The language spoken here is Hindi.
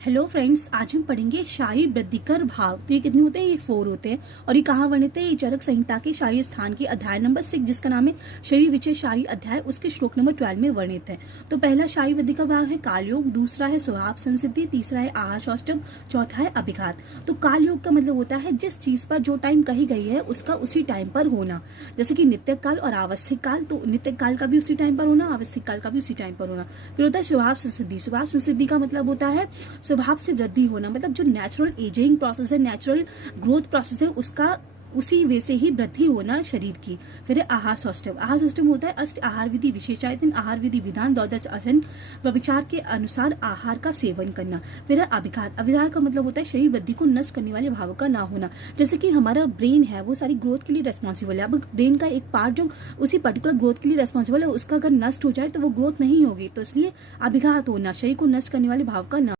हेलो फ्रेंड्स, आज हम पढ़ेंगे शाही वृद्धिकर भाव। तो ये कितने होते हैं? ये 4 होते हैं। और ये कहाँ वर्णित है? ये चरक संहिता के शाही स्थान के अध्याय नंबर 6, जिसका नाम है शरीर विषय शाही अध्याय, उसके श्लोक नंबर 12 में वर्णित है। तो पहला शाही वृद्धिकर भाव है कालयोग, दूसरा है स्वभाव संसिद्धि, तीसरा है आहार सौष्ठव, चौथा है अभिघात। तो कालयोग का मतलब होता है जिस चीज पर जो टाइम कही गई है उसका उसी टाइम पर होना, जैसे कि नित्य काल और आवश्यक काल। तो नित्य काल का भी उसी टाइम पर होना, आवश्यक काल का भी उसी टाइम पर होना। फिर होता है स्वभाव संसिद्धि। स्वभाव संसिद्धि का मतलब होता है स्वभाव से वृद्धि होना, मतलब जो नेचुरल एजिंग प्रोसेस है, नेचुरल ग्रोथ प्रोसेस है, उसका उसी वे से ही वृद्धि होना शरीर की। फिर है आहार सौष्ठव। आहार सौष्ठव होता है अष्ट आहार विधि विशेषायतन आहार विधि विधान द्वादश आसन विचार के अनुसार आहार का सेवन करना। फिर है अभिघात। अभिघात का मतलब होता है शरीर वृद्धि को नष्ट करने वाले भावों का ना होना। जैसे कि हमारा ब्रेन है वो सारी ग्रोथ के लिए रेस्पॉन्सिबल है। अब ब्रेन का एक पार्ट जो उसी पर्टिकुलर ग्रोथ के लिए रेस्पॉन्सिबल है, उसका अगर नष्ट हो जाए तो वो ग्रोथ नहीं होगी। तो इसलिए अभिघात होना, शरीर को नष्ट करने वाले भाव का ना